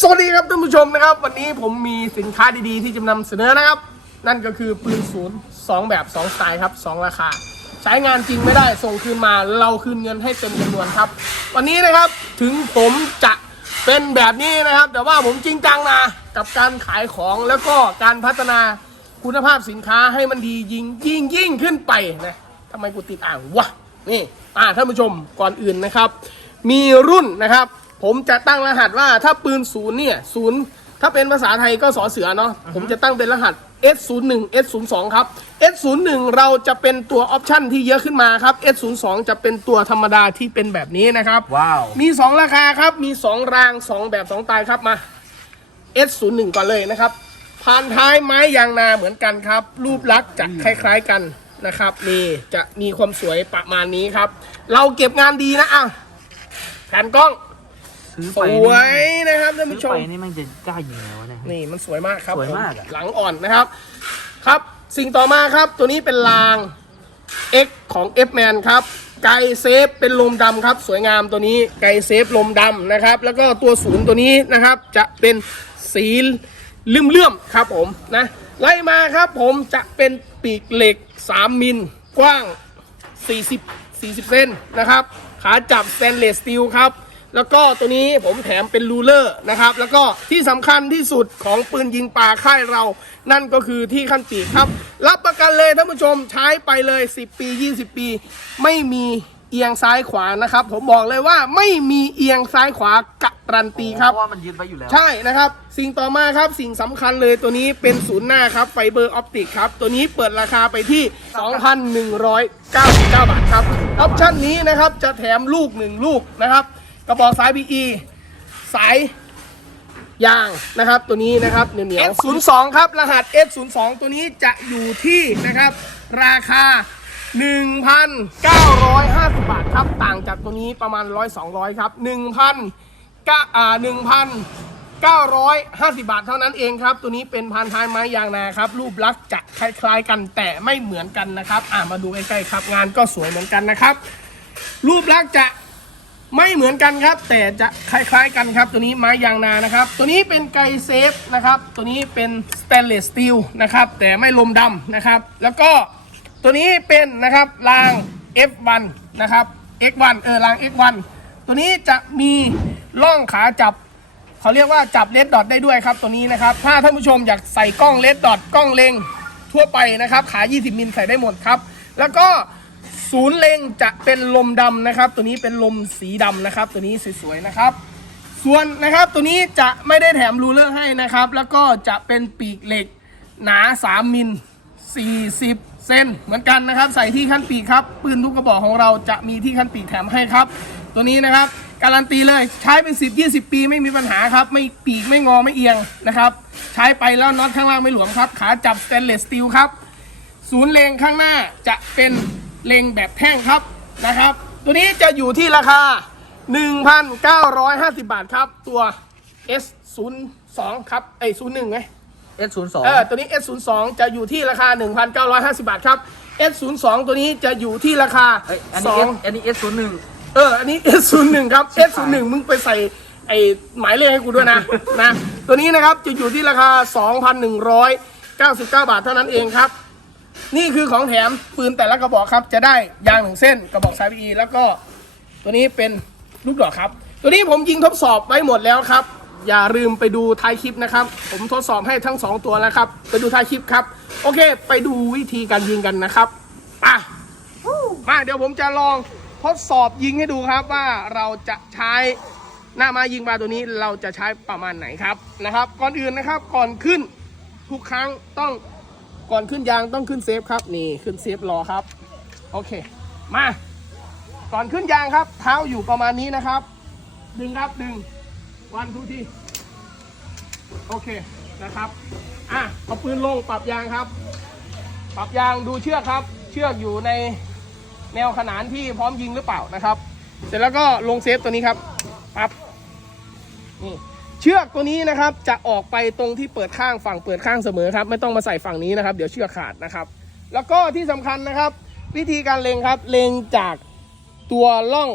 สวัสดีครับท่านผู้ชมนะครับ วันนี้ผมมีสินค้าดีๆ ที่จะนำเสนอนะครับ นั่นก็คือปืนศูนย์สองแบบสองสไตล์ครับสองราคา ใช้งานจริงไม่ได้ส่งคืนมาเราคืนเงินให้เต็มจำนวนครับ วันนี้นะครับถึงผมจะเป็นแบบนี้นะครับ แต่ว่าผมจริงจังนะกับการขายของแล้วก็การพัฒนาคุณภาพสินค้าให้มันดียิ่งยิ่งยิ่งขึ้นไปนะทำไมกูติดอ่างวะนี่อ่าท่านผู้ชมก่อนอื่นนะครับ มีรุ่นนะครับ ผมจะตั้งรหัสว่าถ้าปืนศูนย์เนี่ยศูนย์ถ้าเป็นภาษาไทยก็สอเสือเนาะผมจะตั้งเป็นรหัส S01 S02 ครับ S01 เราจะเป็นตัวออปชันที่เยอะขึ้นมาครับ S02 จะเป็นตัวธรรมดาที่เป็นแบบนี้นะครับ ว้าว มี 2 ราคาครับ มี 2 ราง 2 แบบ 2 ตายครับมา S01 ก่อนเลยนะครับพานท้ายไม้ยางนาเหมือนกันครับ รูปลักษณ์จะคล้าย ๆกันนะครับนี่จะมีความสวยประมาณนี้ครับ เราเก็บงานดีนะอะแผนกล้อง ซื้อสไปวยนะครับท่านซื้อผู้ชไปม นี่มันจะกล้ายิงแล้วะเนะนี่มันสวยมากครับสวยมากผอะหลังอ่อนนะครับ ครับ สิ่งต่อมาครับ ตัวนี้เป็นราง X ของ F Man ครับไกเซฟเป็นลมดำครับ สวยงามตัวนี้ไกเซฟลมดำนะครับ แล้วก็ตัวศูนย์ตัวนี้นะครับ จะเป็นสีเลื่อมๆครับผมนะไล่มาครับผมจะเป็นปีกเหล็ก 3 มิลกว้าง 40 40 เซนนะครับ ขาจับสแตนเลสสตีลครับ แล้วก็ตัวนี้ผมแถมเป็นรูเลอร์นะครับ แล้วก็ที่สำคัญที่สุดของปืนยิงปลาค่ายเรา นั่นก็คือที่ขั้นปีกครับ รับประกันเลยท่านผู้ชมใช้ไปเลย 10 ปี 20 ปี ไม่มีเอียงซ้ายขวานะครับ ผมบอกเลยว่าไม่มีเอียงซ้ายขวาการันตีครับเพราะว่ามันยึดไว้อยู่แล้ว ใช่นะครับ สิ่งต่อมาครับสิ่งสำคัญเลยตัวนี้เป็นศูนย์หน้าครับไฟเบอร์ออปติกครับ ตัวนี้เปิดราคาไปที่ 2,199 บาทครับ ออปชั่นนี้นะครับจะแถมลูกหนึ่งลูกนะครับ กระบอกสาย BE สายยางนะครับ ตัวนี้นะครับเหนียว S02 ครับ รหัส S02 ตัวนี้จะอยู่ที่นะครับ ราคา 1,950 บาทครับ ต่างจากตัวนี้ประมาณ 100-200 ครับ 1,000ก็อ่า1,950 บาทเท่านั้นเองครับ ตัวนี้เป็นพันท้ายไม้ยางนาครับ รูปลักษณ์จะคล้าย ๆ กันแต่ไม่เหมือนกันนะครับ อ่ามาดูใกล้ๆครับ งานก็สวยเหมือนกันนะครับ รูปลักษณ์จะ เหมือนกันครับ แต่จะคล้ายๆกันครับ ตัวนี้ไม้ยางนานะครับ ตัวนี้เป็นไกเซฟนะครับ ตัวนี้เป็นสเตนเลสสตีลนะครับ แต่ไม่ลมดำนะครับ แล้วก็ตัวนี้เป็นนะครับราง F1 นะครับ X1 เออราง X1 ตัวนี้จะมีล่องขาจับเขาเรียกว่าจับเลดดอทได้ด้วยครับตัวนี้นะครับ ถ้าท่านผู้ชมอยากใส่กล้องเลดดอทกล้องเล็งทั่วไปนะครับ ขา 20 มิลใส่ได้หมดครับ แล้วก็ ศูนย์เล็งจะเป็นลมดำนะครับ ตัวนี้เป็นลมสีดำนะครับ ตัวนี้สวยๆนะครับ ส่วนนะครับตัวนี้จะไม่ได้แถมรูเลอร์ให้นะครับ แล้วก็จะเป็นปีกเหล็กหนา 3 มิล 40 เซนเหมือนกันนะครับ ใส่ที่ขั้นปีกครับ ปืนทุกกระบอกของเราจะมีที่ขั้นปีกแถมให้ครับ ตัวนี้นะครับการันตีเลยใช้เป็น 10 20 ปีไม่มีปัญหาครับ ไม่ปีกไม่งอไม่เอียงนะครับ ใช้ไปแล้วน็อตข้างล่างไม่หลวมครับ ขาจับสเตนเลสสตีลครับ ศูนย์เลงข้างหน้าจะเป็น เลงแบบแท่งครับนะครับ ตัวนี้จะอยู่ที่ราคา 1,950 บาทครับ ตัว S02 ครับเอ้ย01ไง S02 เออตัวนี้ S02 จะอยู่ที่ราคา 1,950 บาทครับ S02 ตัวนี้จะอยู่ที่ราคาเอ้ยอันนี้ S 2อันนี้ S01 เออ อันนี้ S01 ครับ S01 มึงไปใส่ไอหมายเลขให้กูด้วยนะ นะ ตัวนี้นะครับจะอยู่ที่ราคา 2,199 บาทเท่านั้นเองครับ นี่คือของแถมปืนแต่ละกระบอกครับ จะได้ยางหนึ่งเส้นกระบอกสายพีแล้วก็ตัวนี้เป็นลูกดอกครับ ตัวนี้ผมยิงทดสอบไว้หมดแล้วครับ อย่าลืมไปดูท้ายคลิปนะครับ ผมทดสอบให้ทั้งสองตัวแล้วครับ ไปดูท้ายคลิปครับ โอเค ไปดูวิธีการยิงกันนะครับอะมาเดี๋ยวผมจะลองทดสอบยิงให้ดูครับว่าเราจะใช้หน้าม้ยิงปลาตัวนี้เราจะใช้ประมาณไหนครับนะครับ ก่อนอื่นนะครับก่อนขึ้นทุกครั้งต้อง ก่อนขึ้นยางต้องขึ้นเซฟครับนี่ขึ้นเซฟรอครับ โอเค มา ก่อนขึ้นยางครับ เท้าอยู่ประมาณนี้นะครับ ดึงครับดึงวันทุกที่โอเคนะครับอะเอาปืนลงปรับยางครับ ปรับยางดูเชือกครับ เชือกอยู่ในแนวขนานที่พร้อมยิงหรือเปล่านะครับ เสร็จแล้วก็ลงเซฟตัวนี้ครับปั๊บนี่ เชือกตัวนี้นะครับจะออกไปตรงที่เปิดข้างฝั่งเปิดข้างเสมอครับ ไม่ต้องมาใส่ฝั่งนี้นะครับ เดี๋ยวเชือกขาดนะครับ แล้วก็ที่สำคัญนะครับ วิธีการเล็งครับ เล็งจากตัวล่อง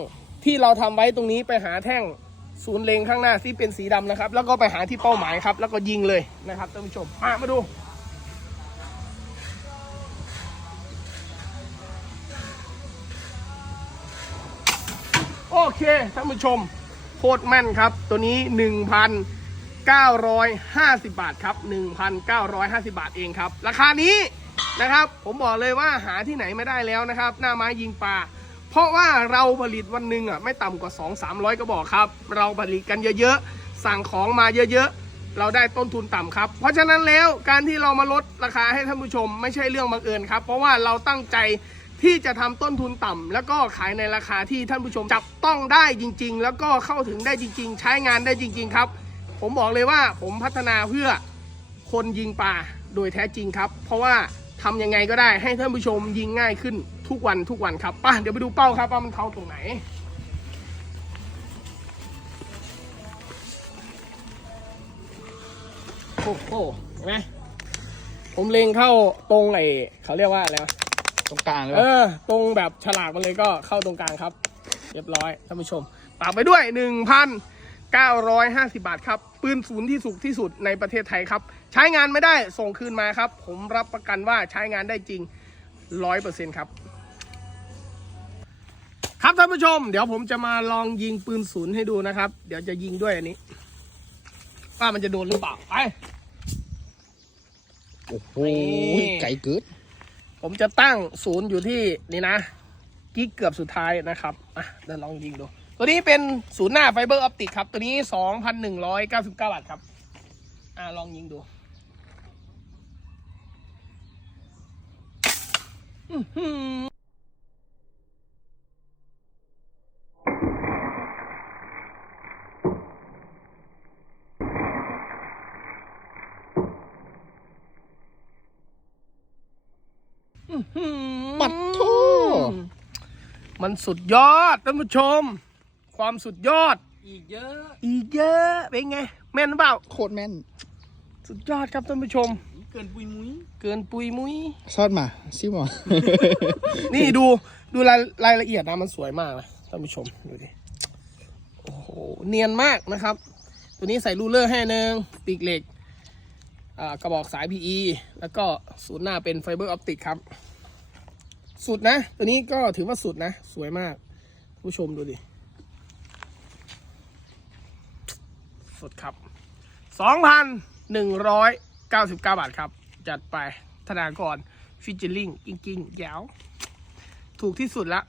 ที่เราทำไว้ตรงนี้ไปหาแท่งศูนย์เล็งข้างหน้าที่เป็นสีดำนะครับ แล้วก็ไปหาที่เป้าหมายครับ แล้วก็ยิงเลยนะครับท่านผู้ชมมามาดูโอเคท่านผู้ชม ตรแม่นครับ ตัวนี้ 1,950 บาทครับ 1,950 บาทเองครับ ราคานี้นะครับ ผมบอกเลยว่าหาที่ไหนไม่ได้แล้วนะครับ หน้าไม้ยิงปลาเพราะว่าเราผลิตวันหนึ่งอะไม่ต่ำกว่า 2-300 กระบอกครับ เราผลิตกันเยอะๆ สั่งของมาเยอะๆ เราได้ต้นทุนต่ำครับ เพราะฉะนั้นแล้วการที่เรามาลดราคาให้ท่านผู้ชมไม่ใช่เรื่องบังเอิญครับ เพราะว่าเราตั้งใจ ที่จะทำต้นทุนต่ำแล้วก็ขายในราคาที่ท่านผู้ชมจับต้องได้จริง ๆ แล้วก็เข้าถึงได้จริง ๆ ใช้งานได้จริง ๆ ครับ ผมบอกเลยว่าผมพัฒนาเพื่อคนยิงปลาโดยแท้จริงครับ เพราะว่าทำยังไงก็ได้ให้ท่านผู้ชมยิงง่ายขึ้นทุกวันทุกวันครับป่ะเดี๋ยวไปดูเป้าครับว่ามันเข้าตรงไหนโอ้โหเห็นไหมผมเล็งเข้าตรงไอ้เขาเรียกว่าอะไรวะ ตรงกลางเลยเออตรงแบบฉลากมาเลยก็เข้าตรงกลางครับ เรียบร้อยท่านผู้ชมฝากไปด้วย 1,950 บาทครับ ปืนศูนย์ที่สุกที่สุดในประเทศไทยครับ ใช้งานไม่ได้ส่งคืนมาครับ ผมรับประกันว่าใช้งานได้จริง 100%ครับ ครับท่านผู้ชม เดี๋ยวผมจะมาลองยิงปืนศูนย์ให้ดูนะครับ เดี๋ยวจะยิงด้วยอันนี้ว่ามันจะโดนหรือเปล่าไป โอ้โหนี่ ไก่เกิด ผมจะตั้งศูนย์อยู่ที่นี่นะกิ๊กเกือบสุดท้ายนะครับอะเดี๋ยวลองยิงดู ตัวนี้เป็นศูนย์หน้าไฟเบอร์ออปติกครับ ตัวนี้ 2,199 บาทครับ อ่าลองยิงดูอืหือ ปัดโท มันสุดยอดท่านผู้ชม ความสุดยอด อีกเยอะ อีกเยอะเป็นไง แม่นหรือเปล่า โคตรแม่น สุดยอดครับท่านผู้ชม เกินปุยมุ้ยเกินปุยมุ้ย ซอดมาซิมอ นี่ดูดูรายรายละเอียดนะมันสวยมากนะท่านผู้ชมดูดิโอ้โหเนียนมากนะครับ ตัวนี้ใส่รูเลอร์ให้หนึ่งปีกเหล็กอ่ากระบอกสาย PE แล้วก็ศูนย์หน้าเป็นไฟเบอร์ออปติกครับ สุดนะ ตัวนี้ก็ถือว่าสุดนะ สวยมาก ผู้ชมดูดิ สุดครับ 2,199 บาทครับ จัดไปธนากรฟิจิลิงกิ้งกิ้งยาว ถูกที่สุดละ